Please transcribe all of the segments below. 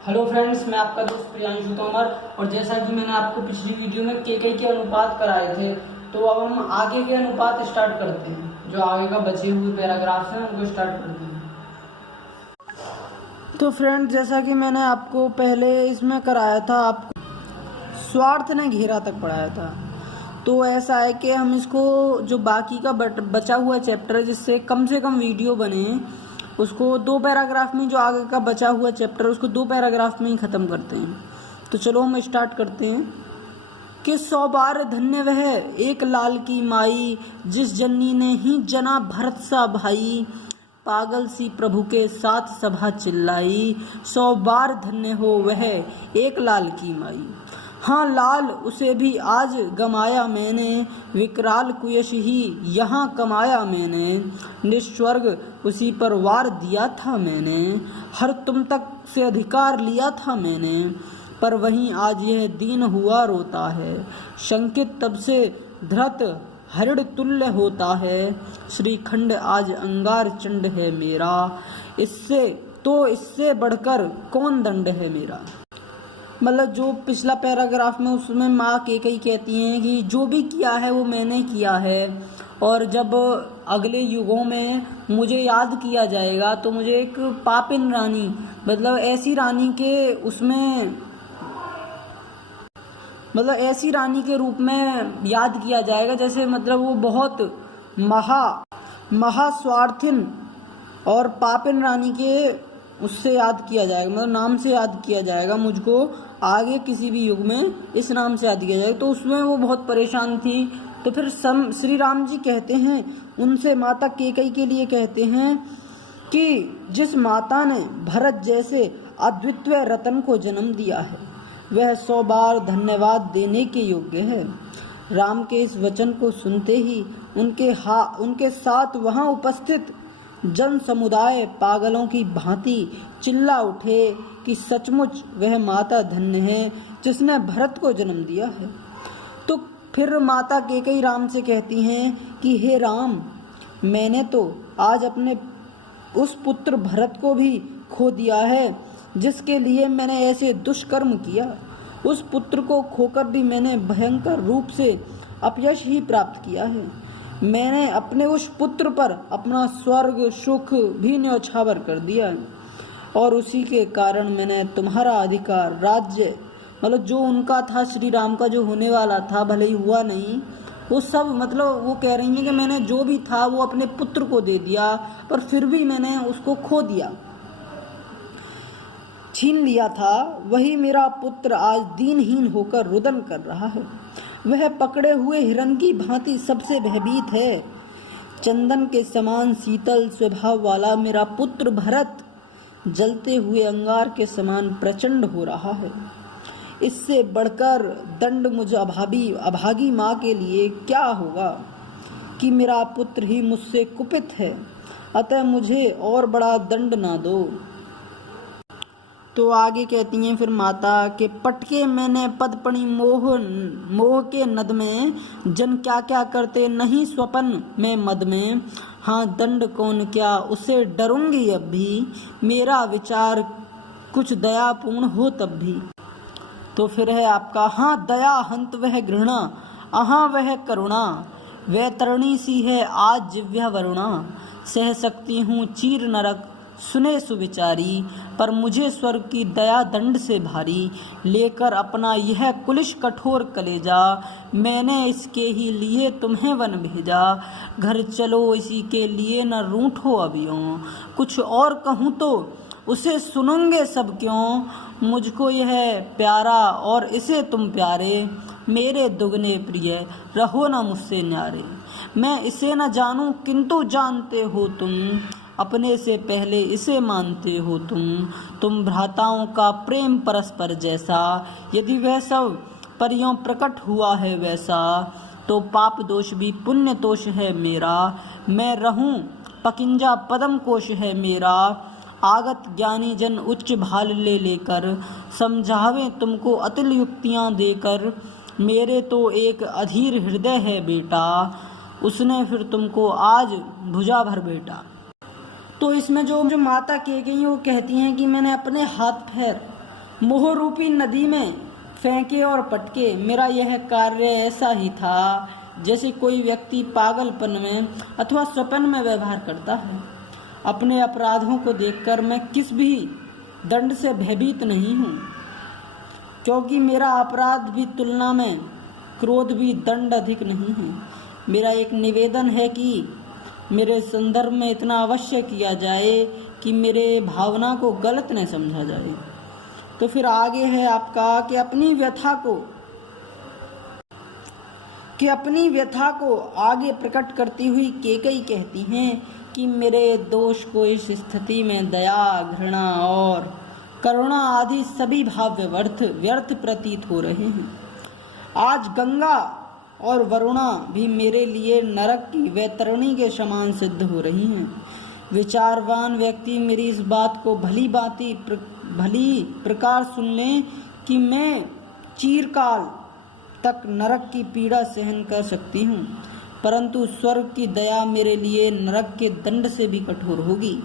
Hello friends, मैं आपका दोस्त प्रियांशु तोमर। और जैसा कि मैंने आपको पिछली वीडियो में केके के अनुपात कराए थे, तो अब हम आगे के अनुपात स्टार्ट करते हैं। जो आगे का बचे हुए पैराग्राफ्स हैं उनको स्टार्ट करते हैं। तो फ्रेंड्स, जैसा कि मैंने आपको पहले इसमें कराया था, आपको स्वार्थ ने घेरा तक पढ़ाया था। तो ऐसा है कि हम इसको जो बाकी का बचा हुआ चैप्टर है, जिससे कम से कम वीडियो बने, उसको 2 पैराग्राफ में, जो आगे का बचा हुआ चैप्टर है उसको 2 पैराग्राफ में ही ख़त्म करते हैं। तो चलो हम स्टार्ट करते हैं कि 100 बार धन्य वह एक लाल की माई, जिस जननी ने ही जना भरत सा भाई, पागल सी प्रभु के साथ सभा चिल्लाई, 100 बार धन्य हो वह एक लाल की माई। हाँ, लाल उसे भी आज गमाया मैंने, विकराल कुयश ही यहाँ कमाया मैंने, निस्वर्ग उसी पर वार दिया था मैंने, हर तुम तक से अधिकार लिया था मैंने, पर वहीं आज यह दीन हुआ रोता है, शंकित तब से धृत हरिण तुल्य होता है, श्रीखंड आज अंगार चंड है मेरा, इससे बढ़कर कौन दंड है मेरा। मतलब जो पिछला पैराग्राफ में, उसमें माँ केकई कहती हैं कि जो भी किया है वो मैंने किया है, और जब अगले युगों में मुझे याद किया जाएगा तो मुझे एक पापिन रानी, मतलब ऐसी रानी के उसमें, मतलब ऐसी रानी के रूप में याद किया जाएगा, जैसे मतलब वो बहुत महास्वार्थिन और पापिन रानी के उससे याद किया जाएगा, मतलब नाम से याद किया जाएगा। मुझको आगे किसी भी युग में इस नाम से याद किया जाएगा। तो उसमें वो बहुत परेशान थी। तो फिर श्री राम जी कहते हैं उनसे, माता केकई के लिए कहते हैं कि जिस माता ने भरत जैसे अद्वितीय रतन को जन्म दिया है, वह 100 बार धन्यवाद देने के योग्य है। राम के इस वचन को सुनते ही उनके साथ वहाँ उपस्थित जन समुदाय पागलों की भांति चिल्ला उठे कि सचमुच वह माता धन्य है जिसने भरत को जन्म दिया है। तो फिर माता केकई राम से कहती हैं कि हे राम, मैंने तो आज अपने उस पुत्र भरत को भी खो दिया है, जिसके लिए मैंने ऐसे दुष्कर्म किया। उस पुत्र को खोकर भी मैंने भयंकर रूप से अपयश ही प्राप्त किया है। मैंने अपने उस पुत्र पर अपना स्वर्ग सुख भी न्यौछावर कर दिया, और उसी के कारण मैंने तुम्हारा अधिकार, राज्य, मतलब जो उनका था, श्री राम का जो होने वाला था, भले ही हुआ नहीं, वो सब, मतलब वो कह रही हैं कि मैंने जो भी था वो अपने पुत्र को दे दिया, पर फिर भी मैंने उसको खो दिया, छीन लिया था। वही मेरा पुत्र आज दीनहीन होकर रुदन कर रहा है। वह पकड़े हुए हिरण की भांति सबसे भयभीत है। चंदन के समान शीतल स्वभाव वाला मेरा पुत्र भरत जलते हुए अंगार के समान प्रचंड हो रहा है। इससे बढ़कर दंड मुझ अभागी माँ के लिए क्या होगा कि मेरा पुत्र ही मुझसे कुपित है, अतः मुझे और बड़ा दंड ना दो। तो आगे कहती हैं फिर माता के, पटके मैंने पदपणी मोह के नद में, जन क्या क्या करते नहीं स्वपन में मद में, हाँ दंड कौन क्या उसे डरूंगी अब भी, मेरा विचार कुछ दयापूर्ण हो तब भी। तो फिर है आपका, हाँ दया हंत वह घृणा, अहाँ वह करुणा, वैतरणी सी है आज जिव्या वरुणा, सह सकती हूँ चीर नरक सुने सुविचारी, पर मुझे स्वर्ग की दया दंड से भारी, लेकर अपना यह कुलिश कठोर कलेजा, मैंने इसके ही लिए तुम्हें वन भेजा, घर चलो इसी के लिए न रूठो अभियों, कुछ और कहूँ तो उसे सुनोगे सब क्यों, मुझको यह प्यारा और इसे तुम प्यारे, मेरे दुगने प्रिय रहो न मुझसे न्यारे, मैं इसे न जानूं किंतु जानते हो तुम, अपने से पहले इसे मानते हो तुम भ्राताओं का प्रेम परस्पर जैसा, यदि वह सब परियों प्रकट हुआ है वैसा, तो पाप दोष भी पुण्य दोष है मेरा, मैं रहूं पकिंजा पदम कोश है मेरा, आगत ज्ञानी जन उच्च भाल लेकर, समझावे तुमको अतिल युक्तियाँ देकर, मेरे तो एक अधीर हृदय है बेटा, उसने फिर तुमको आज भुजा भर बेटा। तो इसमें जो माता कह गई वो कहती हैं कि मैंने अपने हाथ पैर मोह रूपी नदी में फेंके और पटके। मेरा यह कार्य ऐसा ही था जैसे कोई व्यक्ति पागलपन में अथवा स्वप्न में व्यवहार करता है। अपने अपराधों को देखकर मैं किस भी दंड से भयभीत नहीं हूँ, क्योंकि मेरा अपराध भी तुलना में क्रोध भी दंड अधिक नहीं है। मेरा एक निवेदन है कि मेरे संदर्भ में इतना अवश्य किया जाए कि मेरे भावना को गलत न समझा जाए। तो फिर आगे है आपका कि अपनी व्यथा को आगे प्रकट करती हुई केकई कहती हैं कि मेरे दोष को इस स्थिति में दया, घृणा और करुणा आदि सभी भाव व्यर्थ प्रतीत हो रहे हैं। आज गंगा और वरुणा भी मेरे लिए नरक की वैतरणी के समान सिद्ध हो रही हैं। विचारवान व्यक्ति मेरी इस बात को भली प्रकार सुन लें कि मैं चिरकाल तक नरक की पीड़ा सहन कर सकती हूँ, परंतु स्वर्ग की दया मेरे लिए नरक के दंड से भी कठोर होगी।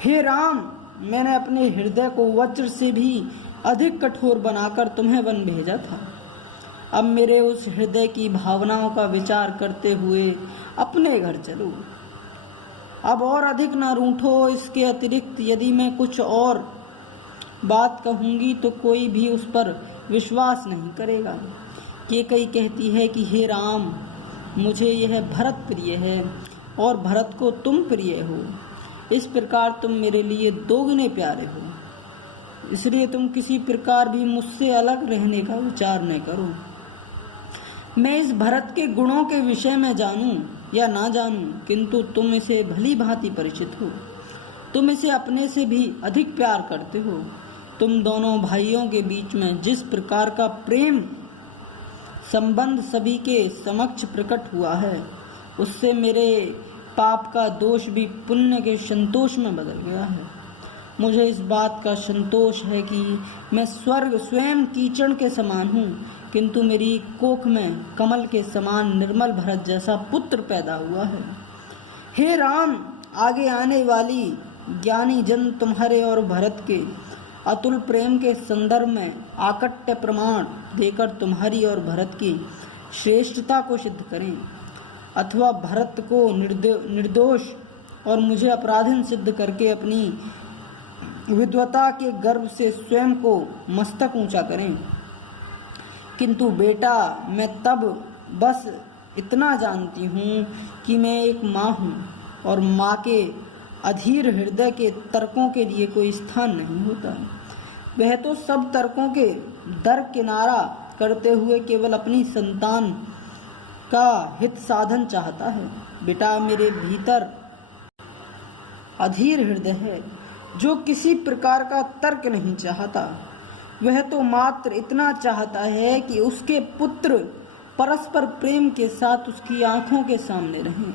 हे राम, मैंने अपने हृदय को वज्र से भी अधिक कठोर बनाकर तुम्हें वन भेजा था। अब मेरे उस हृदय की भावनाओं का विचार करते हुए अपने घर चलो। अब और अधिक न रूठो। इसके अतिरिक्त यदि मैं कुछ और बात कहूँगी तो कोई भी उस पर विश्वास नहीं करेगा। केकई कहती है कि हे राम, मुझे यह भरत प्रिय है और भरत को तुम प्रिय हो। इस प्रकार तुम मेरे लिए दोगुने प्यारे हो, इसलिए तुम किसी प्रकार भी मुझसे अलग रहने का विचार न करो। मैं इस भरत के गुणों के विषय में जानूं या ना जानूं, किंतु तुम इसे भली भांति परिचित हो। तुम इसे अपने से भी अधिक प्यार करते हो। तुम दोनों भाइयों के बीच में जिस प्रकार का प्रेम संबंध सभी के समक्ष प्रकट हुआ है, उससे मेरे पाप का दोष भी पुण्य के संतोष में बदल गया है। मुझे इस बात का संतोष है कि मैं स्वर्ग स्वयं कीचड़ के समान हूँ, किंतु मेरी कोख में कमल के समान निर्मल भरत जैसा पुत्र पैदा हुआ है। हे राम, आगे आने वाली ज्ञानी जन तुम्हारे और भरत के अतुल प्रेम के संदर्भ में आकट्य प्रमाण देकर तुम्हारी और भरत की श्रेष्ठता को सिद्ध करें, अथवा भरत को निर्दोष और मुझे अपराधीन सिद्ध करके अपनी विद्वता के गर्व से स्वयं को मस्तक ऊंचा करें। किंतु बेटा, मैं तब बस इतना जानती हूँ कि मैं एक माँ हूँ और माँ के अधीर हृदय के तर्कों के लिए कोई स्थान नहीं होता। वह तो सब तर्कों के दर किनारा करते हुए केवल अपनी संतान का हित साधन चाहता है। बेटा, मेरे भीतर अधीर हृदय है जो किसी प्रकार का तर्क नहीं चाहता। वह तो मात्र इतना चाहता है कि उसके पुत्र परस्पर प्रेम के साथ उसकी आंखों के सामने रहें।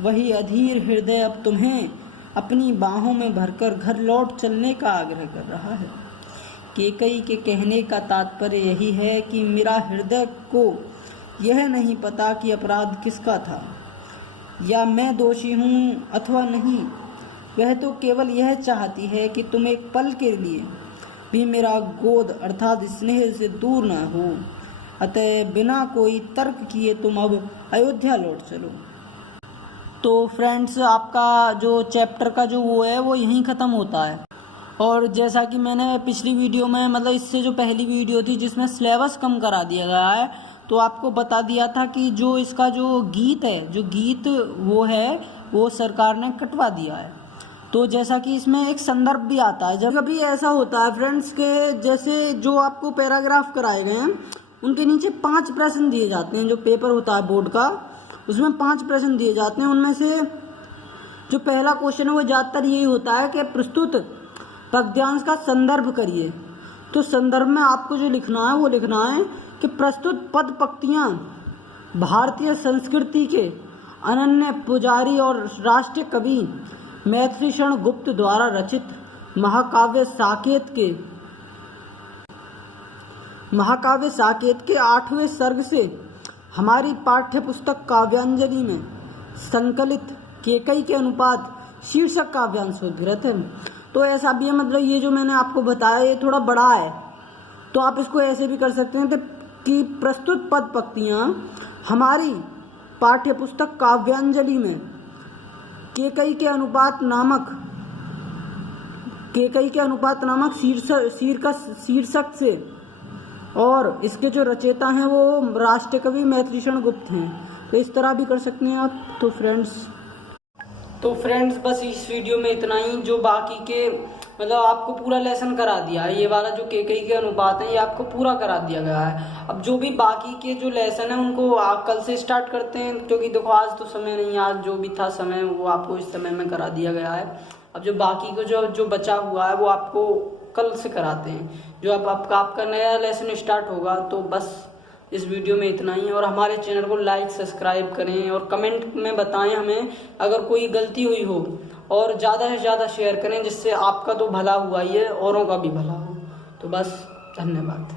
वही अधीर हृदय अब तुम्हें अपनी बाहों में भरकर घर लौट चलने का आग्रह कर रहा है। केकई के कहने का तात्पर्य यही है कि मेरा हृदय को यह नहीं पता कि अपराध किसका था, या मैं दोषी हूँ अथवा नहीं। वह तो केवल यह चाहती है कि तुम एक पल के लिए भी मेरा गोद अर्थात स्नेह से दूर न हो। अतः बिना कोई तर्क किए तुम अब अयोध्या लौट चलो। तो फ्रेंड्स, आपका जो चैप्टर का जो वो है वो यहीं ख़त्म होता है। और जैसा कि मैंने पिछली वीडियो में, मतलब इससे जो पहली वीडियो थी जिसमें सिलेबस कम करा दिया गया है, तो आपको बता दिया था कि जो इसका जो गीत है, जो गीत वो है वो सरकार ने कटवा दिया है। तो जैसा कि इसमें एक संदर्भ भी आता है। जब कभी ऐसा होता है फ्रेंड्स के जैसे जो आपको पैराग्राफ कराए गए हैं उनके नीचे 5 प्रश्न दिए जाते हैं। जो पेपर होता है बोर्ड का, उसमें 5 प्रश्न दिए जाते हैं। उनमें से जो पहला क्वेश्चन है वो ज़्यादातर यही होता है कि प्रस्तुत पद्यांश का संदर्भ करिए। तो संदर्भ में आपको जो लिखना है वो लिखना है कि प्रस्तुत पद पंक्तियाँ भारतीय संस्कृति के अनन्य पुजारी और राष्ट्रीय कवि मैथिलीशरण गुप्त द्वारा रचित महाकाव्य साकेत के 8वें सर्ग से हमारी पाठ्य पुस्तक काव्यांजलि में संकलित केकई के अनुपात शीर्षक काव्यांश अभिरत है। तो ऐसा भी है, मतलब ये जो मैंने आपको बताया ये थोड़ा बड़ा है, तो आप इसको ऐसे भी कर सकते हैं कि प्रस्तुत पद पंक्तियाँ हमारी पाठ्य पुस्तक काव्यांजलि में केकई के अनुपात नामक शीर्षक से, और इसके जो रचयिता हैं वो राष्ट्रीय कवि मैथिलीशरण गुप्त हैं। तो इस तरह भी कर सकते हैं आप। तो फ्रेंड्स बस इस वीडियो में इतना ही। जो बाकी के मतलब आपको पूरा लेसन करा दिया है, ये वाला जो केकई के अनुपात है ये आपको पूरा करा दिया गया है। अब जो भी बाकी के जो लेसन है उनको कल से स्टार्ट करते हैं, क्योंकि देखो आज तो समय नहीं, आज जो भी था समय वो आपको इस समय में करा दिया गया है। अब जो बाकी को जो बचा हुआ है वो आपको कल से कराते हैं, जो अब आपका नया लेसन स्टार्ट होगा। तो बस इस वीडियो में इतना ही, और हमारे चैनल को लाइक सब्सक्राइब करें और कमेंट में बताएं हमें अगर कोई गलती हुई हो, और ज़्यादा से ज़्यादा शेयर करें, जिससे आपका तो भला हुआ ही है औरों का भी भला हो। तो बस धन्यवाद।